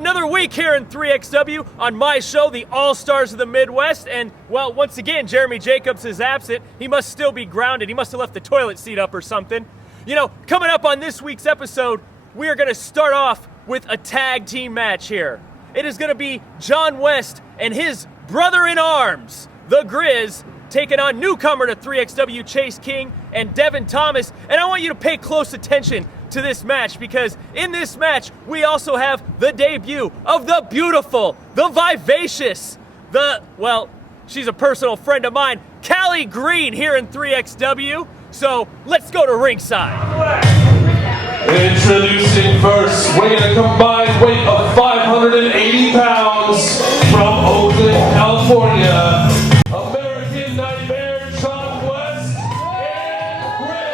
Another week here in 3XW on my show, the All-Stars of the Midwest. And, well, once again, Jeremy Jacobs is absent. He must still be grounded. He must have left the toilet seat up or something. You know, coming up on this week's episode, we are going to start off with a tag team match here. It is going to be Jon West and his brother-in-arms, the Griz, taking on newcomer to 3XW, Chase King, and Devin Thomas. And I want you to pay close attention to this match, because in this match, we also have the debut of the beautiful, the vivacious, she's a personal friend of mine, Callie Green here in 3XW. So let's go to ringside. Introducing first, weighing a combined weight of 580 pounds from Oakland, California, American Nightmare, Jon West and Griz.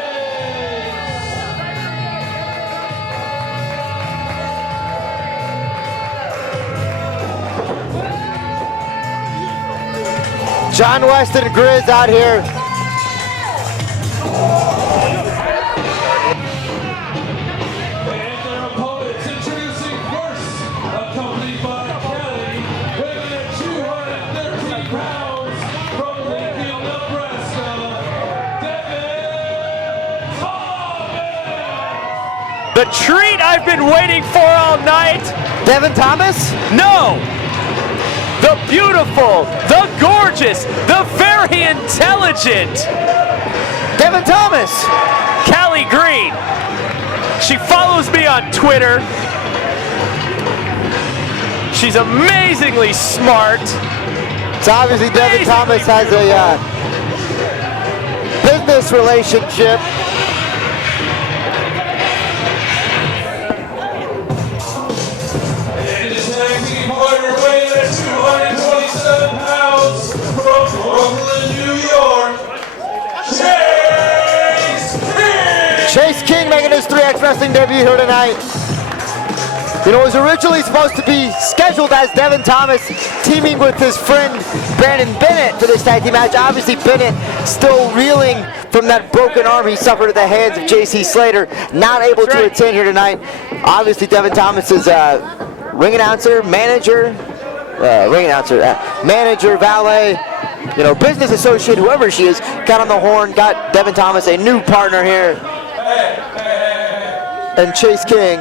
Jon West and Griz out here. The treat I've been waiting for all night. Devin Thomas? No! The beautiful, the gorgeous, the very intelligent Devin Thomas! Callie Green. She follows me on Twitter. She's amazingly smart. So obviously Devin Thomas has a business relationship. Chase King making his 3xwrestling debut here tonight. You know, it was originally supposed to be scheduled as Devin Thomas teaming with his friend Brandon Bennett for this tag team match. Obviously Bennett still reeling from that broken arm he suffered at the hands of JC Slater, not able to attend here tonight. Obviously Devin Thomas is ring announcer, manager, manager, valet, you know, business associate, whoever she is, got on the horn, got Devin Thomas a new partner here. And Chase King.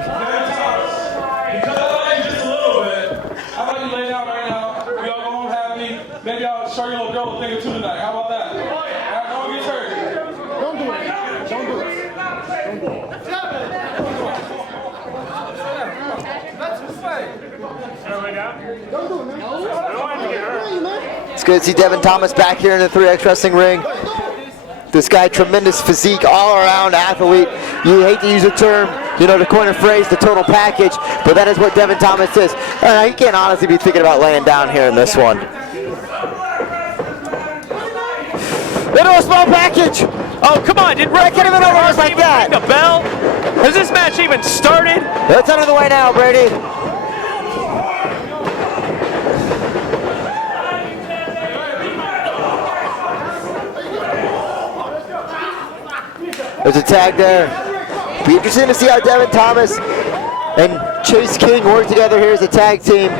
Maybe I'll show your little girl a thing or two tonight. How about that? Don't get hurt. Don't do it. Don't do it. Don't do it. That's his way. Don't do it, man. It's good to see Devin Thomas back here in the 3xwrestling ring. This guy, tremendous physique, all-around athlete. You hate to use the term, you know, to coin a phrase, the total package, but that is what Devin Thomas is. He can't honestly be thinking about laying down here in this one. Into a small package. Oh, come on, did Rick can't even over just like that. Ring a bell? Has this match even started? It's under the way now, Brady. There's a tag there. Be interesting to see how Devin Thomas and Chase King work together here as a tag team.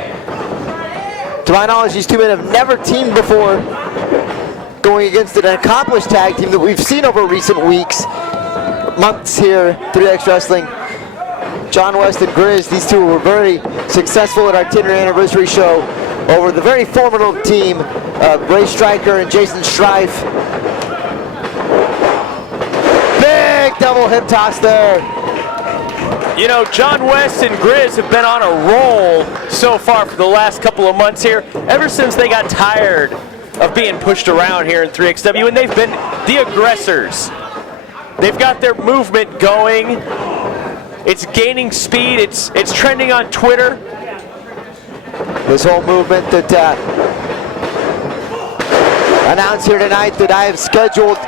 To my knowledge, these two men have never teamed before, going against an accomplished tag team that we've seen over recent weeks, months here, 3xwrestling. Jon West and Griz, these two were very successful at our 10-year anniversary show over the very formidable team of Ray Stryker and Jason Strife. Big double hip toss there. You know, Jon West and Griz have been on a roll so far for the last couple of months here, ever since they got tired of being pushed around here in 3XW, and they've been the aggressors. They've got their movement going. It's gaining speed. It's trending on Twitter. This whole movement that announced here tonight, that I have scheduled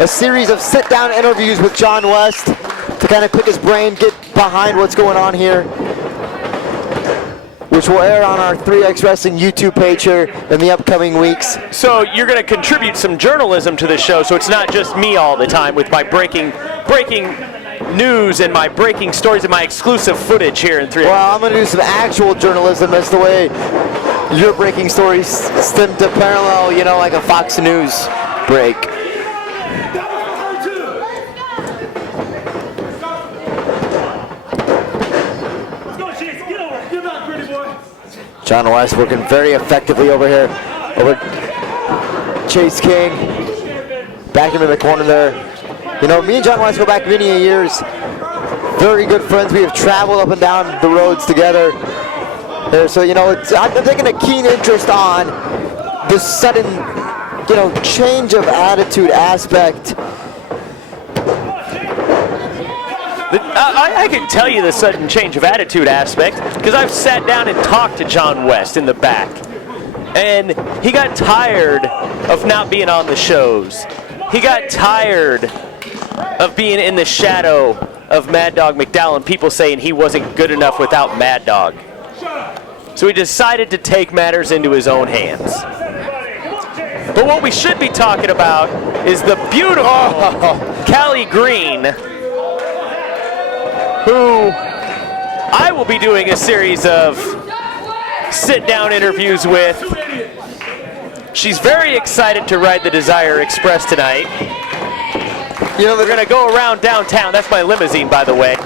a series of sit-down interviews with Jon West to kind of pick his brain, get behind what's going on here, which will air on our 3xwrestling YouTube page here in the upcoming weeks. So you're going to contribute some journalism to the show, so it's not just me all the time with my breaking news and my breaking stories and my exclusive footage here in 3. Well, I'm going to do some actual journalism. That's the way your breaking stories stem to parallel, you know, like a Fox News break. Jon West working very effectively over here. Over Chase King. Back him in the corner there. You know, me and Jon West go back many years. Very good friends. We have traveled up and down the roads together. So, you know, I'm taking a keen interest on this sudden, you know, change of attitude aspect. I can tell you the sudden change of attitude aspect because I've sat down and talked to Jon West in the back. And he got tired of not being on the shows. He got tired of being in the shadow of Mad Dog McDowell and people saying he wasn't good enough without Mad Dog. So he decided to take matters into his own hands. But what we should be talking about is the beautiful Callie Green, who I will be doing a series of sit-down interviews with. She's very excited to ride the A.Dezire Express tonight. You know, they're going to go around downtown. That's my limousine, by the way.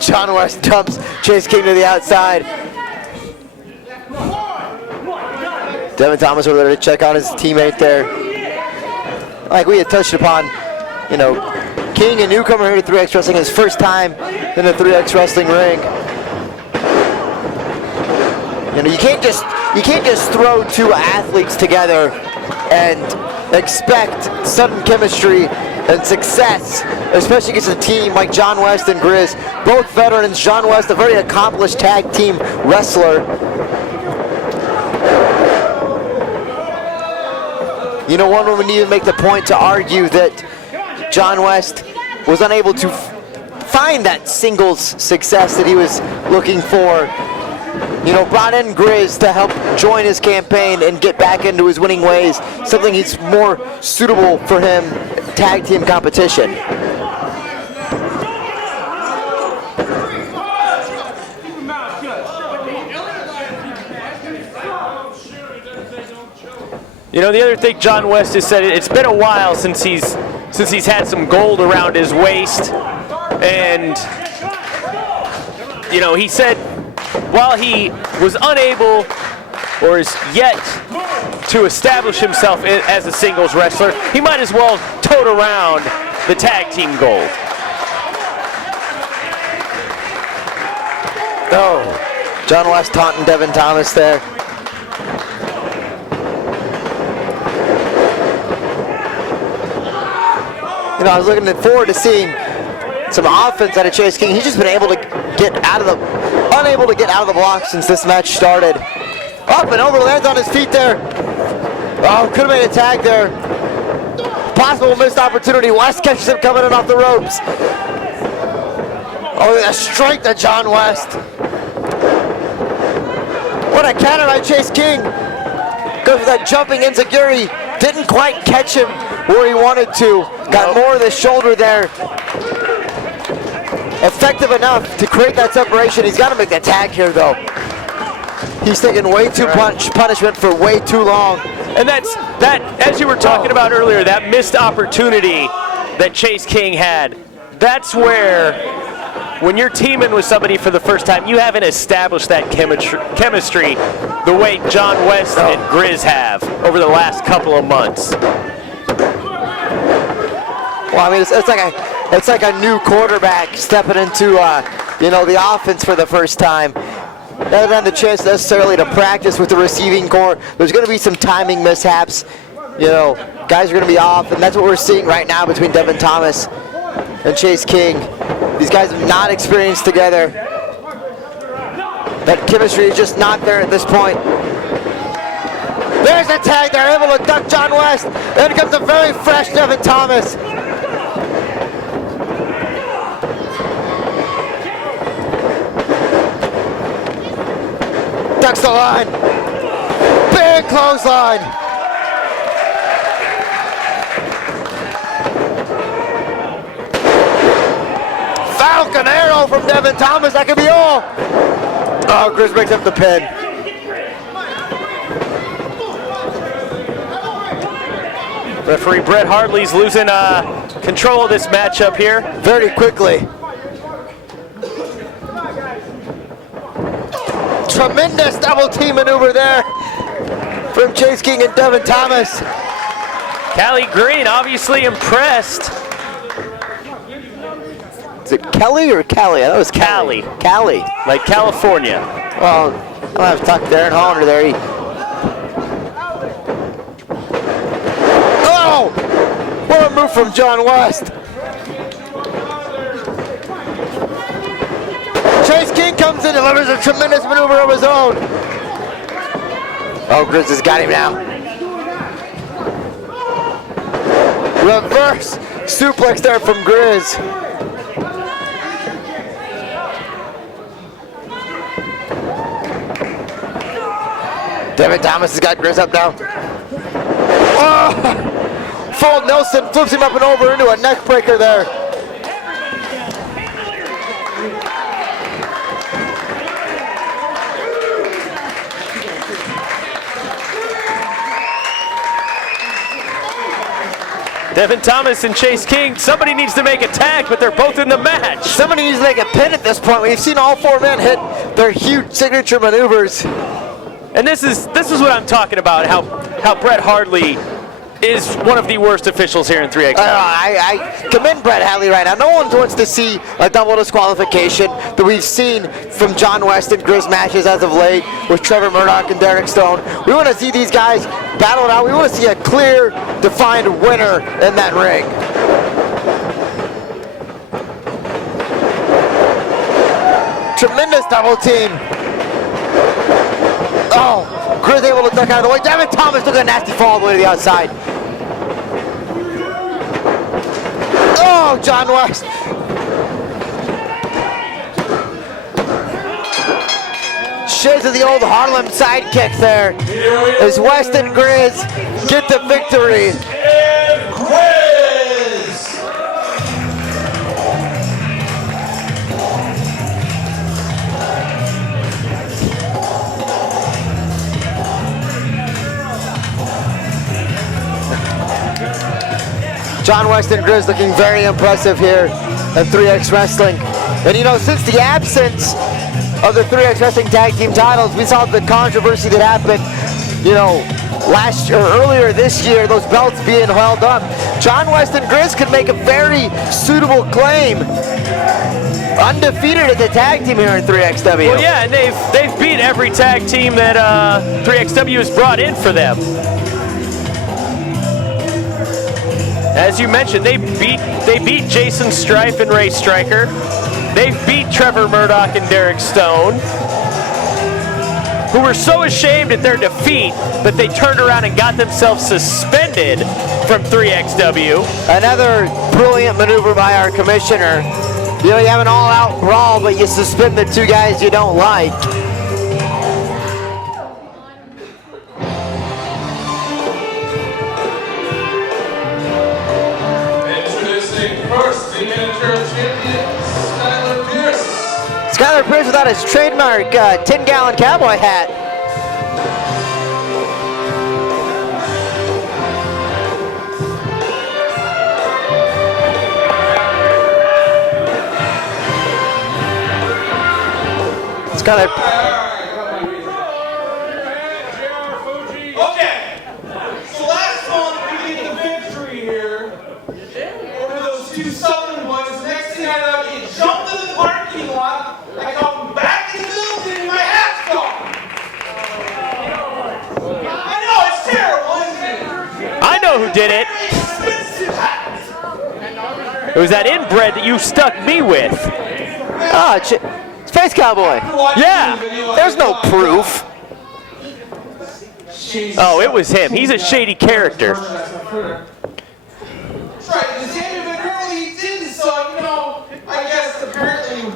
Jon West dumps Chase King to the outside. Devin Thomas over there to check on his teammate there. Like we had touched upon, you know, King, a newcomer here to 3X Wrestling, his first time in the 3X Wrestling ring. You know, you can't just throw two athletes together and expect sudden chemistry and success, especially against a team like Jon West and Griz, both veterans. Jon West, a very accomplished tag team wrestler. You know, one would even make the point to argue that Jon West was unable to find that singles success that he was looking for. You know, brought in Griz to help join his campaign and get back into his winning ways, something he's more suitable for him, tag team competition. You know, the other thing Jon West has said, it's been a while since he's had some gold around his waist, and you know, he said while he was unable or is yet to establish himself as a singles wrestler, he might as well tote around the tag team gold. Oh, Jon West taunting Devin Thomas there. You know, I was looking forward to seeing some offense out of Chase King. He's just been able to unable to get out of the block since this match started. Up and over, lands on his feet there. Oh, could have made a tag there. Possible missed opportunity. West catches him coming in off the ropes. Oh, the strength of Jon West. What a counter by Chase King. Goes for that jumping enziguri. Didn't quite catch him where he wanted to. Got more of the shoulder there. Effective enough to create that separation. He's got to make the tag here, though. He's taking way too much punishment for way too long. And that, as you were talking about earlier, that missed opportunity that Chase King had, that's where, when you're teaming with somebody for the first time, you haven't established that chemistry the way Jon West and Griz have over the last couple of months. Well, I mean, it's like a new quarterback stepping into, you know, the offense for the first time. Doesn't have the chance necessarily to practice with the receiving core. There's going to be some timing mishaps. You know, guys are going to be off, and that's what we're seeing right now between Devin Thomas and Chase King. These guys have not experienced together. That chemistry is just not there at this point. There's the tag. They're able to duck Jon West. Then comes a very fresh Devin Thomas. Ducks the line. Big clothesline. Falcon arrow from Devin Thomas. That could be all. Oh, Griz breaks up the pin. Referee Brett Hartley's losing control of this matchup here. Very quickly. Tremendous double team maneuver there from Chase King and Devin Thomas. Callie Green obviously impressed. Is it Kelly or Callie? I thought it was Callie. Callie. Like California. Well, I don't have to talk to Darren Hollander there. Oh! What a move from Jon West. Chase King comes in, delivers a tremendous maneuver of his own. Oh, Griz has got him now. Reverse suplex there from Griz. Devin Thomas has got Griz up now. Oh! Full Nelson flips him up and over into a neck breaker there. Devin Thomas and Chase King, somebody needs to make a tag, but they're both in the match. Somebody needs to make a pin at this point. We've seen all four men hit their huge signature maneuvers. And this is what I'm talking about, how Brett Hartley is one of the worst officials here in 3x. I commend Brett Hartley right now. No one wants to see a double disqualification that we've seen from Jon West and Griz matches as of late with Trevor Murdoch and Derek Stone. We want to see these guys battle it out. We want to see a clear, defined winner in that ring. Tremendous double team. Oh, Griz able to duck out of the way. Devin Thomas took a nasty fall all the way to the outside. Oh, Jon West. Shades of the old Harlem sidekick there as West and Griz get the victory. Jon West and Griz looking very impressive here at 3X Wrestling. And you know, since the absence of the 3X Wrestling Tag Team titles, we saw the controversy that happened, you know, last year, earlier this year, those belts being held up. Jon West and Griz could make a very suitable claim. Undefeated as a tag team here in 3XW. Well, yeah, and they've beat every tag team that 3XW has brought in for them. As you mentioned, they beat Jason Strife and Ray Stryker. They've beat Trevor Murdoch and Derek Stone, who were so ashamed at their defeat that they turned around and got themselves suspended from 3XW. Another brilliant maneuver by our commissioner. You know, you have an all-out brawl, but you suspend the two guys you don't like. Skylar Pierce without his trademark 10-gallon cowboy hat. Skylar. Okay, so last month we get the victory here over those two Southern boys. The next thing I know, you jumped in the parking lot. I come back in the building and my hat's gone. I know, it's terrible, isn't it? I know who did it. It was that inbred that you stuck me with. Ah, Space Cowboy. Yeah. There's no proof. Oh, it was him. He's a shady character. That's right, the Sammy apparently did, so, you know, I guess apparently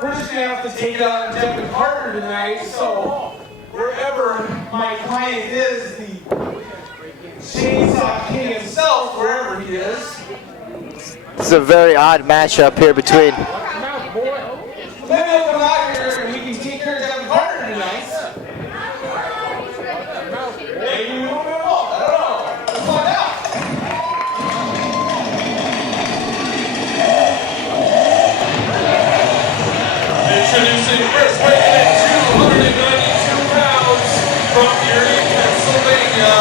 we're just going to have to take it out on Devin Carter tonight, so my client is the Chainsaw King himself, wherever he is. This is a very odd matchup here between. Maybe he'll come out here and we can take care of Devin Carter tonight. Maybe we won't be involved. I don't know. Let's find out. Introducing first, weighing in 292 pounds from Erie, Pennsylvania,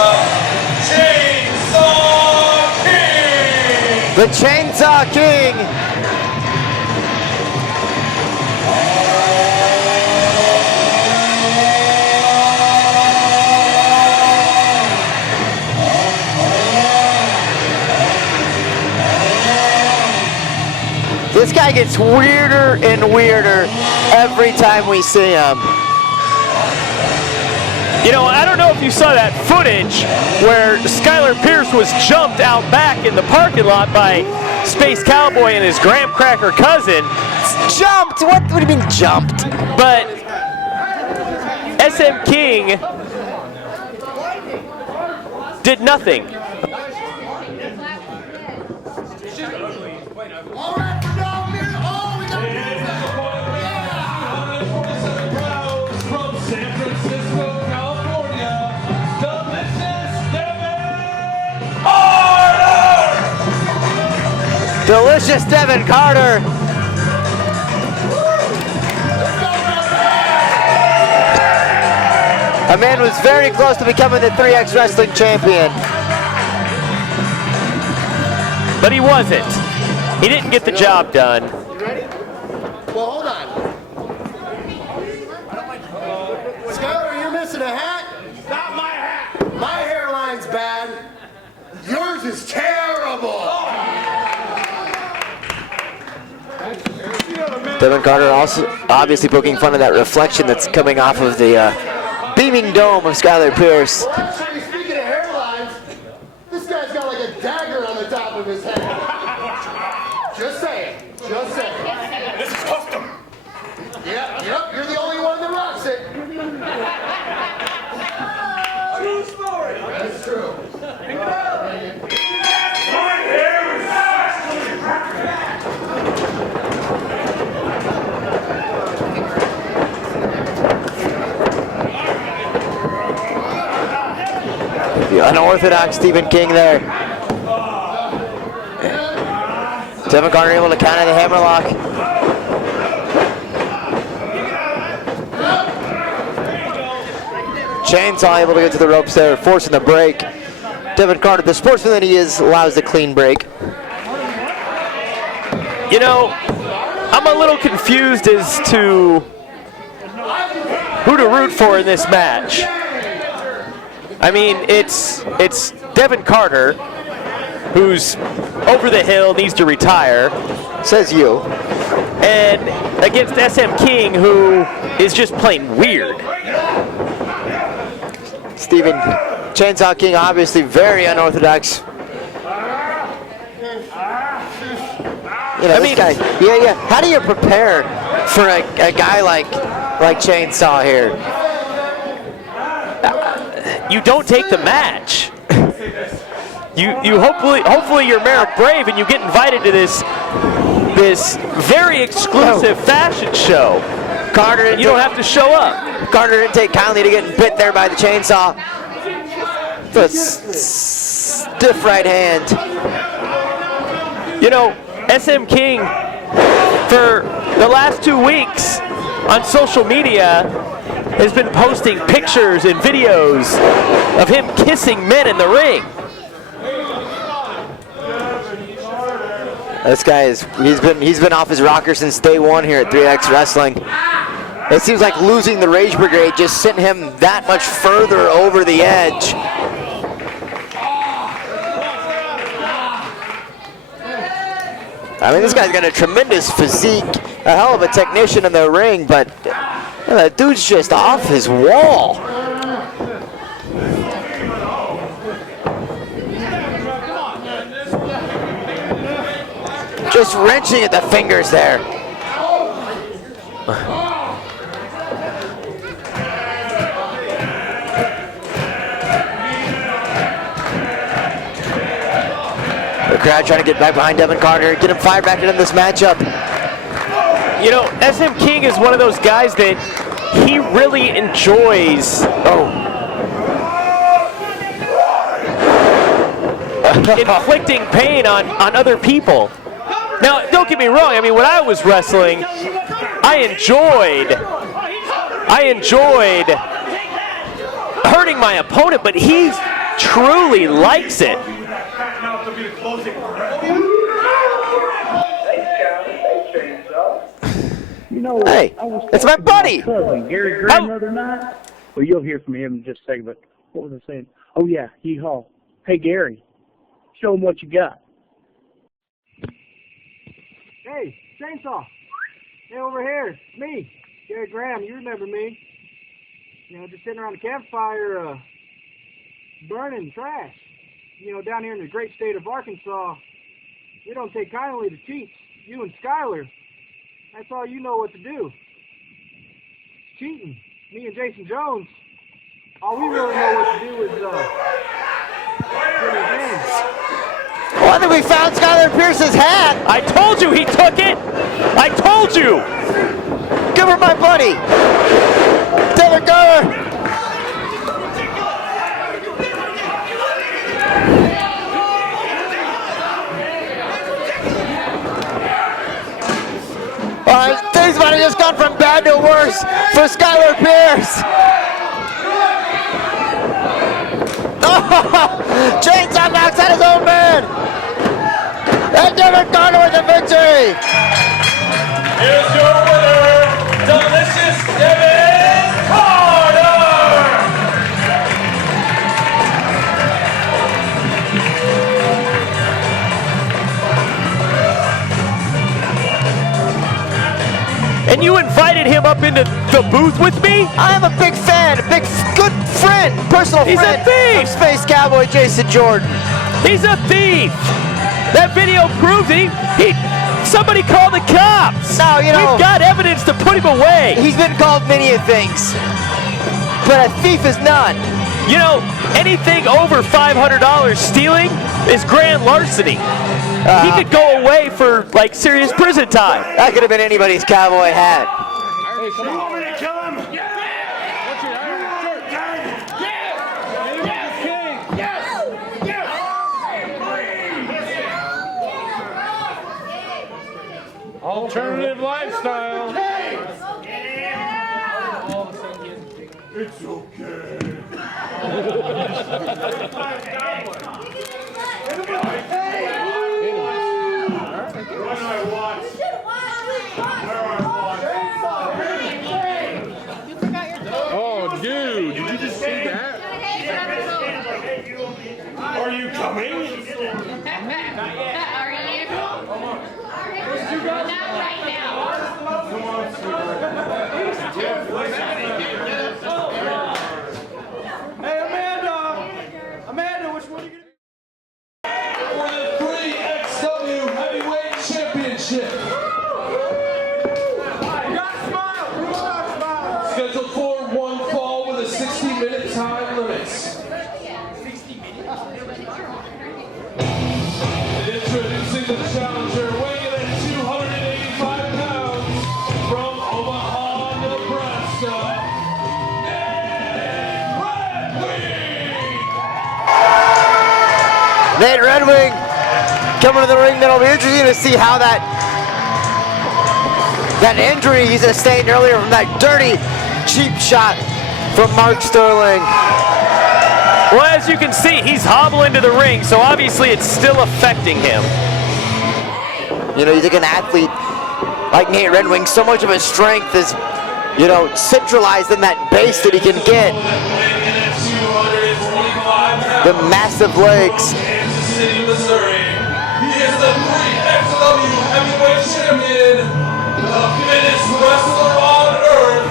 Chainsaw King! The Chainsaw King! This guy gets weirder and weirder every time we see him. You know, I don't know if you saw that footage where Skylar Pierce was jumped out back in the parking lot by Space Cowboy and his graham cracker cousin. Jumped? What do you mean jumped? But SM King did nothing. From San Francisco, California, Delicious Devin Carter! Delicious Devin Carter. A man was very close to becoming the 3X Wrestling champion. But he wasn't. He didn't get the job done. You ready? Well, hold on. Skylar, you're missing a hat? Not my hat! My hairline's bad. Yours is terrible. Devin Carter also obviously poking fun of that reflection that's coming off of the beaming dome of Skylar Pierce. Well, actually, speaking of hairlines, this guy's got like a dagger on the top of his head. Just saying. Just saying. This is custom! Yep, you're the only one that rocks it. True story! That's true. My hair is The unorthodox Stephen King there. Devin Carter able to counter the hammerlock. Chainsaw able to get to the ropes there, forcing the break. Devin Carter, the sportsman that he is, allows the clean break. You know, I'm a little confused as to who to root for in this match. I mean, it's Devin Carter, who's over the hill, needs to retire, Says you. and against SM King, who is just plain weird. Stephen Chainsaw King, obviously very unorthodox. You know, this guy, yeah. How do you prepare for a guy like Chainsaw here? You don't take the match. You hopefully you're Merrick Brave and you get invited to this very exclusive fashion show. Carter, You don't have to show up. Carter didn't take kindly to getting bit there by the chainsaw. The stiff right hand. You know, SM King, for the last 2 weeks on social media, has been posting pictures and videos of him kissing men in the ring. This guy he's been off his rocker since day one here at 3X Wrestling. It seems like losing the Rage Brigade just sent him that much further over the edge. I mean, this guy's got a tremendous physique, a hell of a technician in the ring, but that dude's just off his wall. Just wrenching at the fingers there. crowd trying to get back behind Devin Carter, get him fired back into this matchup. You know, SM King is one of those guys that he really enjoys inflicting pain on other people. Now, don't get me wrong. I mean, when I was wrestling, I enjoyed hurting my opponent, but he truly likes it. You know, Hey, it's my buddy. Cousin, Gary Gray, the other night. Well, you'll hear from him in just a second, but what was I saying? Oh, yeah, yeehaw. Hey, Gary, show him what you got. Hey, Chainsaw. Hey, over here. It's me, Gary Graham. You remember me. You know, just sitting around the campfire, burning trash. You know, down here in the great state of Arkansas, we don't take kindly to cheats. You and Skylar. That's all you know what to do. It's cheating. Me and Jason Jones, all we really know what to do is, get his hands. Well, I think we found Skylar Pierce's hat. I told you he took it. I told you. Give her my buddy. Devin Carter. Things might have just gone from bad to worse for Skylar Pierce. Chainsaw knocks out his own man. And Devin Carter with the victory. Here's your winner, Delicious Devin Carter! And you invited him up into the booth with me? I am a big fan, a big good friend, personal He's friend a thief. of Space Cowboy Jason Jordan. He's a thief. That video proved somebody called the cops. No, you know, we've got evidence to put him away. He's been called many things, but a thief is none. You know, anything over $500 stealing is grand larceny. He could go away for like serious prison time. That could have been anybody's cowboy hat. You want me to kill him? Alternative lifestyle. It's okay. Oh, dude, did you just see that? Are you coming? Are you? Not right now. Come on, Hey, Amanda, which one are you going to for the 3xw Heavyweight Championship. Scheduled for one fall with a 60-minute time limit. Introducing the challenger, weighing in at 285 pounds from Omaha, Nebraska, Nate Redwing coming to the ring. It'll be interesting to see how that injury he sustained earlier from that dirty, cheap shot from Mark Sterling. Well, as you can see, he's hobbling to the ring, so obviously it's still affecting him. You know, you think an athlete like Nate Redwing, so much of his strength is, you know, centralized in that base that he can get. The massive legs. City, Missouri. He is the 3xw Heavyweight Champion, the fittest wrestler on earth,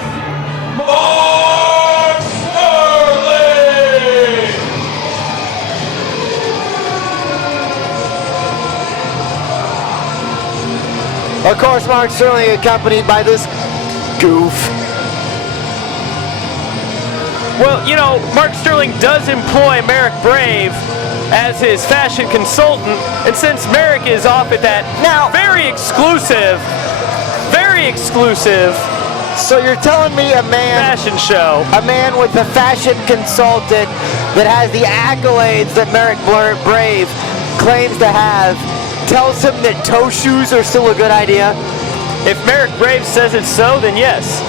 Mark Sterling. Of course, Mark Sterling accompanied by this goof. Well, you know, Mark Sterling does employ Merrick Brave, as his fashion consultant. And since Merrick is off at that very exclusive So you're telling me a man with a fashion consultant that has the accolades that Merrick Brave claims to have tells him that toe shoes are still a good idea? If Merrick Brave says it's so, then yes.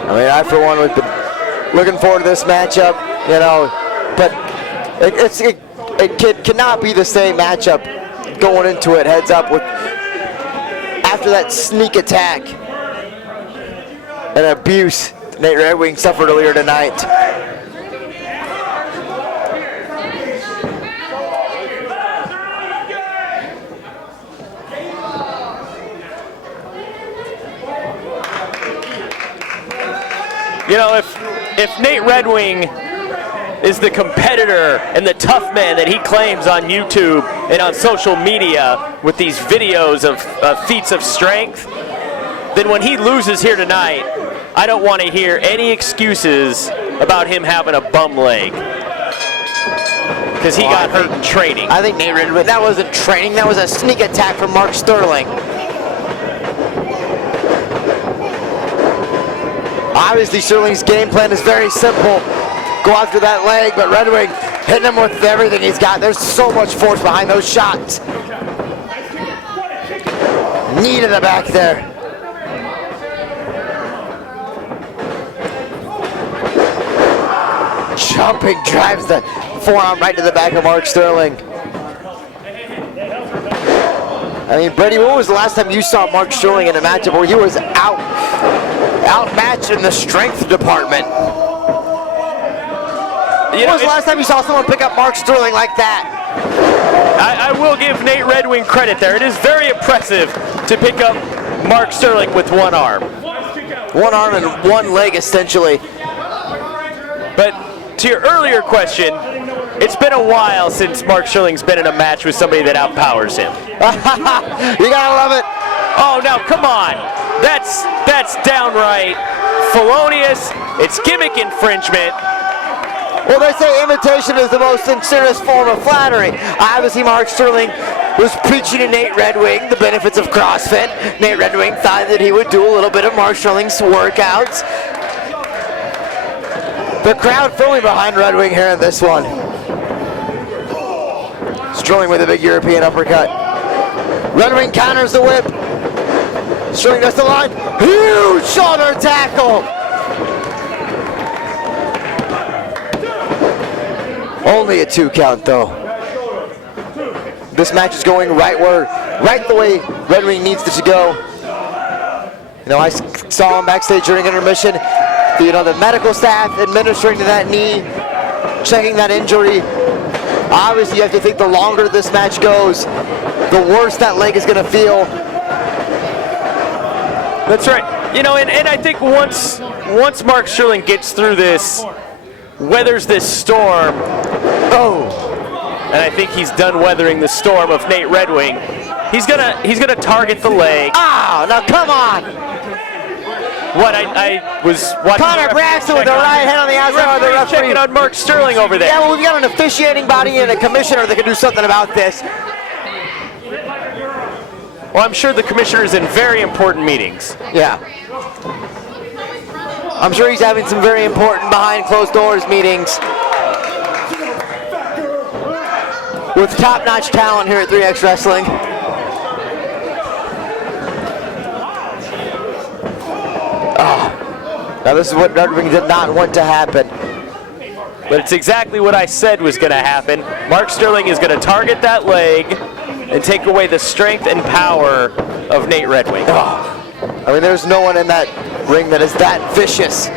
I mean, I for one would be looking forward to this matchup, you know, but it cannot be the same matchup going into it heads up with after that sneak attack and abuse Nate Redwing suffered earlier tonight. You know, if Nate Redwing is the competitor and the tough man that he claims on YouTube and on social media with these videos of feats of strength, then when he loses here tonight, I don't want to hear any excuses about him having a bum leg. Because he got hurt in training. I think Nate Redwing, that wasn't training, that was a sneak attack from Mark Sterling. Obviously, Sterling's game plan is very simple. Go after that leg, but Redwing hitting him with everything he's got. There's so much force behind those shots. Knee to the back there. Jumping drives the forearm right to the back of Mark Sterling. I mean, Brady, when was the last time you saw Mark Sterling in a matchup where he was outmatched in the strength department? When was the last time you saw someone pick up Mark Sterling like that? I will give Nate Redwing credit there. It is very impressive to pick up Mark Sterling with one arm. One arm and one leg, essentially. But to your earlier question, it's been a while since Mark Sterling's been in a match with somebody that outpowers him. You gotta love it. Oh, now come on. That's downright felonious. It's gimmick infringement. Well, they say imitation is the most sincerest form of flattery. Obviously, Mark Sterling was preaching to Nate Redwing the benefits of CrossFit. Nate Redwing thought that he would do a little bit of Mark Sterling's workouts. The crowd firmly behind Redwing here in this one. Sterling with a big European uppercut. Redwing counters the whip. Sterling does the line. Huge shoulder tackle. Only a 2 count though. This match is going right the way Redwing needs it to go. You know, I saw him backstage during intermission. You know, the medical staff administering to that knee, checking that injury. Obviously, you have to think the longer this match goes, the worse that leg is going to feel. That's right. You know, and I think once Mark Sterling gets through this, weathers this storm, and I think he's done weathering the storm of Nate Redwing, he's gonna target the leg. Oh, now come on! What I was watching. Connor Braxton with the right hand on the outside of the referee. Checking on Mark Sterling over there. Yeah, well, we've got an officiating body and a commissioner that can do something about this. Well, I'm sure the commissioner's in very important meetings. Yeah. I'm sure he's having some very important behind closed doors meetings with top-notch talent here at 3X Wrestling. Now this is what Redwing did not want to happen. But it's exactly what I said was going to happen. Mark Sterling is going to target that leg and take away the strength and power of Nate Redwing. I mean, there's no one in that ring that is that vicious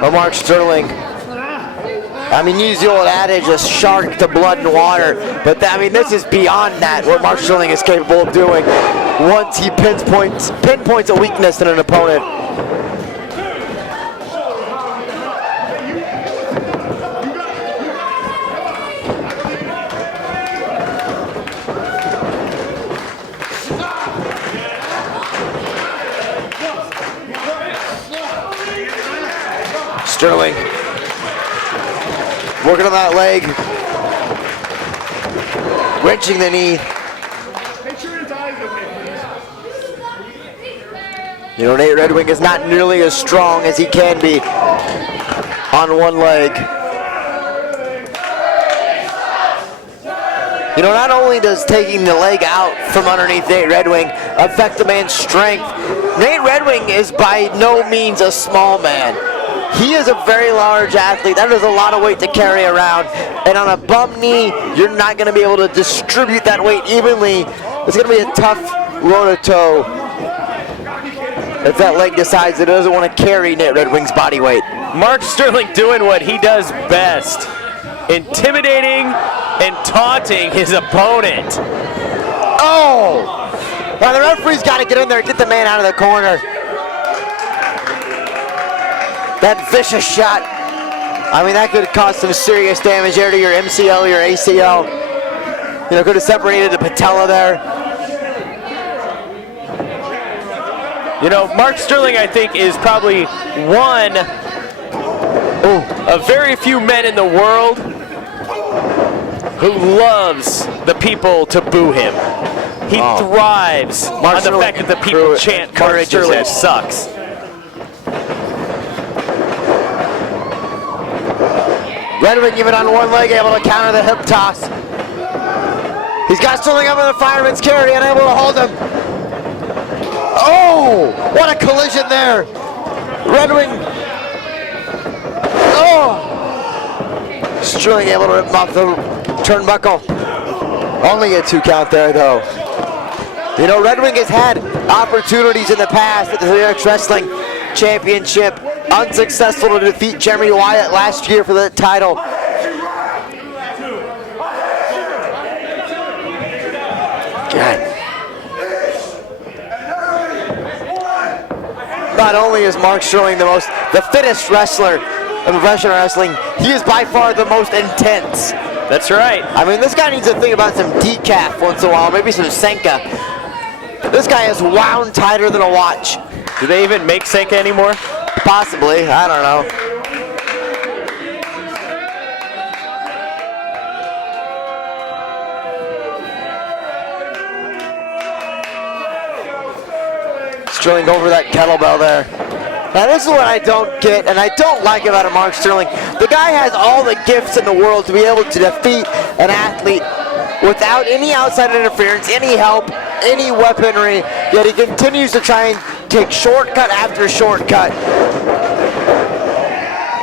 of Mark Sterling. I mean, use the old adage, a shark to blood and water. But I mean, this is beyond that, what Mark Sterling is capable of doing once he pinpoints a weakness in an opponent. Sterling working on that leg, wrenching the knee. You know, Nate Redwing is not nearly as strong as he can be on one leg. You know, not only does taking the leg out from underneath Nate Redwing affect the man's strength, Nate Redwing is by no means a small man. He is a very large athlete. That is a lot of weight to carry around. And on a bum knee, you're not going to be able to distribute that weight evenly. It's going to be a tough road to toe if that leg decides it doesn't want to carry Nate Redwing's body weight. Mark Sterling doing what he does best, intimidating and taunting his opponent. Oh! Well, the referee's got to get in there and get the man out of the corner. That vicious shot. I mean, that could cause some serious damage there to your MCL, your ACL. You know, could have separated the patella there. You know, Mark Sterling, I think, is probably one of very few men in the world who loves the people to boo him. He thrives on the fact that the people chant Mark Sterling sucks. Redwing even on one leg, able to counter the hip toss. He's got Sterling up in the fireman's carry, unable to hold him. Oh, what a collision there. Redwing. Oh. Sterling able to rip him off the turnbuckle. Only a 2 count there, though. You know, Redwing has had opportunities in the past at the 3X Wrestling Championship. Unsuccessful to defeat Jeremy Wyatt last year for the title. God. Not only is Mark Sterling the fittest wrestler in professional wrestling, he is by far the most intense. That's right. I mean, this guy needs to think about some decaf once in a while, maybe some Senka. This guy is wound tighter than a watch. Do they even make Senka anymore? Possibly, I don't know. Sterling over that kettlebell there. Now this is what I don't get and I don't like about a Mark Sterling. The guy has all the gifts in the world to be able to defeat an athlete without any outside interference, any help, any weaponry, yet he continues to try and take shortcut after shortcut.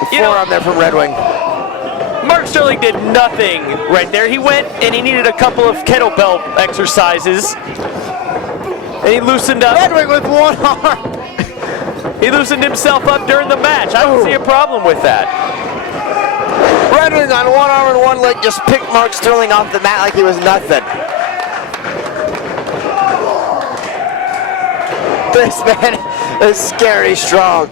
Forearm there from Redwing. Mark Sterling did nothing right there. He went and he needed a couple of kettlebell exercises. And he loosened up. Redwing with one arm. He loosened himself up during the match. I don't see a problem with that. Redwing on one arm and one leg just picked Mark Sterling off the mat like he was nothing. This man is scary strong.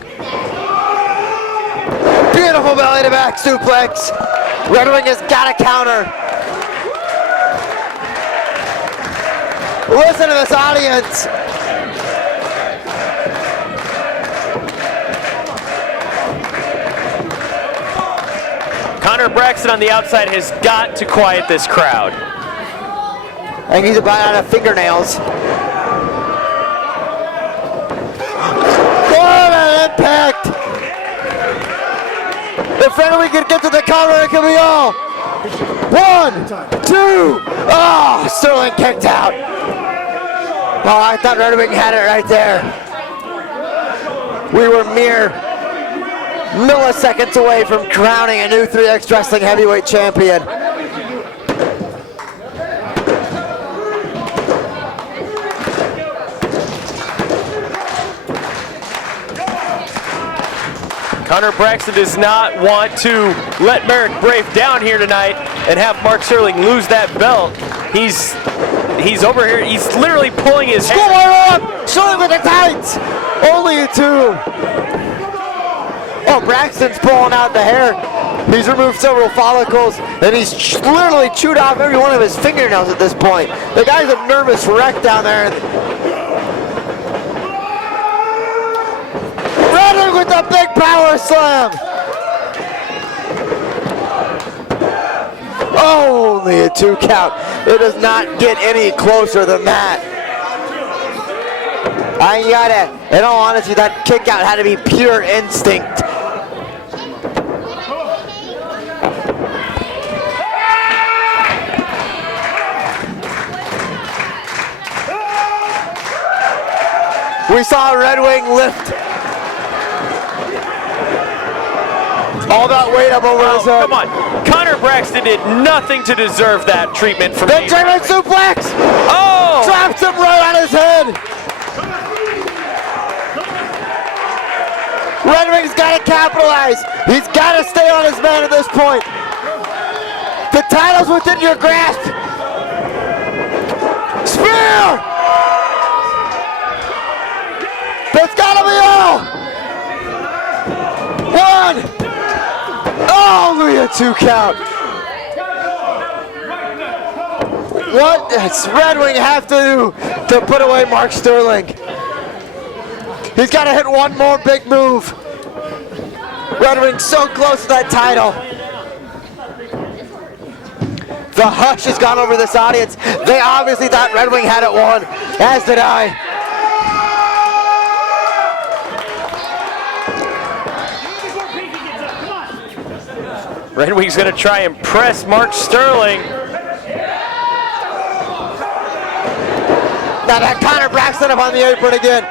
Beautiful belly to back suplex. Redwing has got a counter. Listen to this audience. Connor Braxton on the outside has got to quiet this crowd. I think he's about out of fingernails. What an impact! If Redwing could get to the cover, it could be all. 1, 2. Oh, Sterling kicked out. Oh, I thought Redwing had it right there. We were mere milliseconds away from crowning a new 3X Wrestling Heavyweight Champion. Connor Braxton does not want to let Merrick Brave down here tonight and have Mark Sterling lose that belt. He's over here. He's literally pulling his hair. Up! Sterling with the tights! Only a 2. Oh, Braxton's pulling out the hair. He's removed several follicles, and he's literally chewed off every one of his fingernails at this point. The guy's a nervous wreck down there. Redwing with the big power slam. Only a 2 count. It does not get any closer than that. I gotta, in all honesty, that kick out had to be pure instinct. We saw Redwing lift all that weight up over his head. Come on. Connor Braxton did nothing to deserve that treatment from The German suplex! Oh! Drops him right on his head! Redwing's got to capitalize. He's got to stay on his man at this point. The title's within your grasp. Spear! That's got to be all. 1. Only a 2 count. What does Redwing have to do to put away Mark Sterling? He's got to hit one more big move. Redwing's so close to that title. The hush has gone over this audience. They obviously thought Redwing had it won, as did I. Redwing's going to try and press Mark Sterling. Now that Connor Braxton up on the apron again.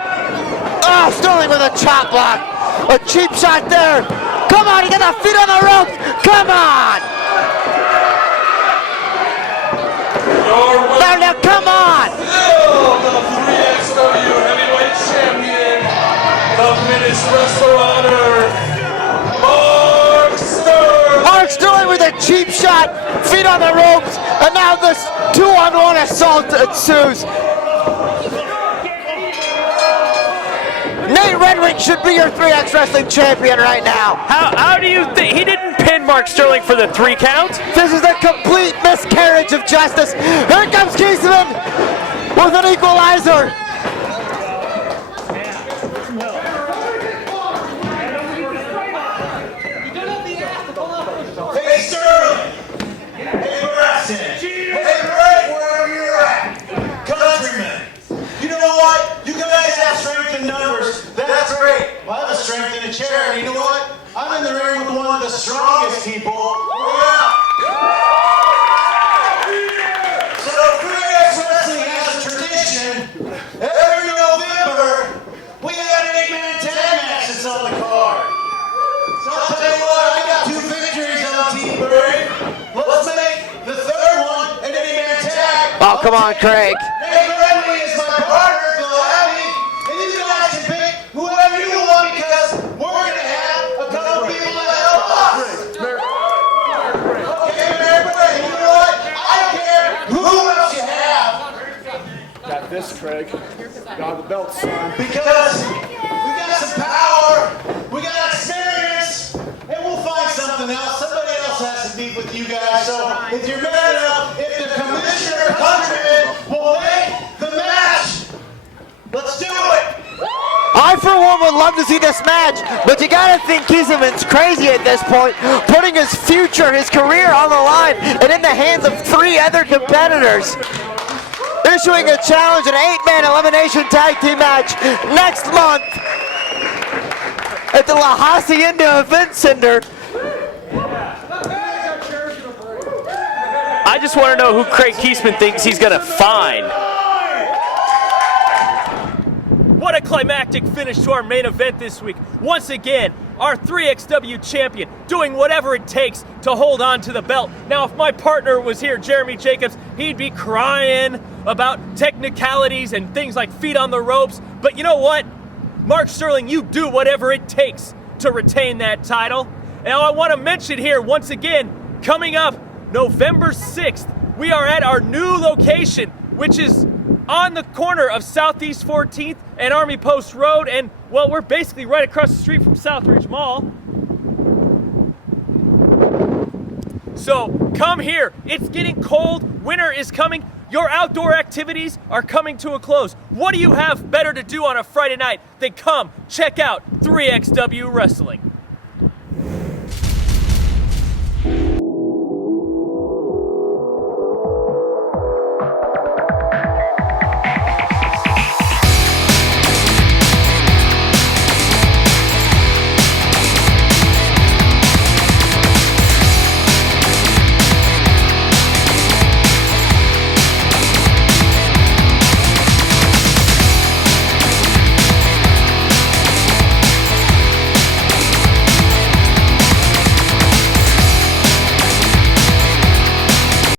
Oh, Sterling with a chop block. A cheap shot there. Come on, he got the feet on the ropes. Come on. Now, come on. Still the 3xW Heavyweight Champion, the Finnish Wrestler Honor, Mark Sterling. Mark Sterling with a cheap shot, feet on the ropes, and now this 2-on-1 assault ensues. Nate Redwing should be your 3X Wrestling champion right now. How do you think? He didn't pin Mark Sterling for the 3 count. This is a complete miscarriage of justice. Here comes Keesman with an equalizer. Hey Sterling! Hey Braxton! Hey Brady, wherever you're at! Countrymen! You know what? You guys have strength in numbers. That's great. Well, I have a strength in a chair, and you know what? I'm in the ring with one of the strongest people. Yeah! So 3X Wrestling has a tradition. Every November, we got an 8-man tag match that's on the card. So I'll tell you what, I got 2 victories on Team Brady. Let's make the 3rd one an 8-man tag. Oh, come on, Craig. Nate Redwing is my partner, Phil Abbey, and you guys can pick whoever you want because we're going to have a couple people to help us. Okay, Mary Brady, you know what? I don't care who else you have. Got this, Craig. Got the belt, son. Because we got some power, we got experience, and we'll find something else. Somebody else has to beef with you guys. So if you're mad enough, if the commissioner countryman will make the match, let's do it. I, for one, would love to see this match, but you gotta think Keesman's crazy at this point, putting his future, his career on the line, and in the hands of 3 other competitors. Issuing a challenge, an 8-man elimination tag team match next month at the La Hacienda Event Center. I just want to know who Craig Keesman thinks he's going to find. What a climactic finish to our main event this week. Once again, our 3xW champion doing whatever it takes to hold on to the belt. Now, if my partner was here, Jeremy Jacobs, he'd be crying about technicalities and things like feet on the ropes. But you know what? Mark Sterling, you do whatever it takes to retain that title. Now, I want to mention here, once again, coming up November 6th, we are at our new location, which is on the corner of Southeast 14th and Army Post Road, and, well, we're basically right across the street from Southridge Mall. So come here. It's getting cold. Winter is coming. Your outdoor activities are coming to a close. What do you have better to do on a Friday night than come check out 3xW Wrestling?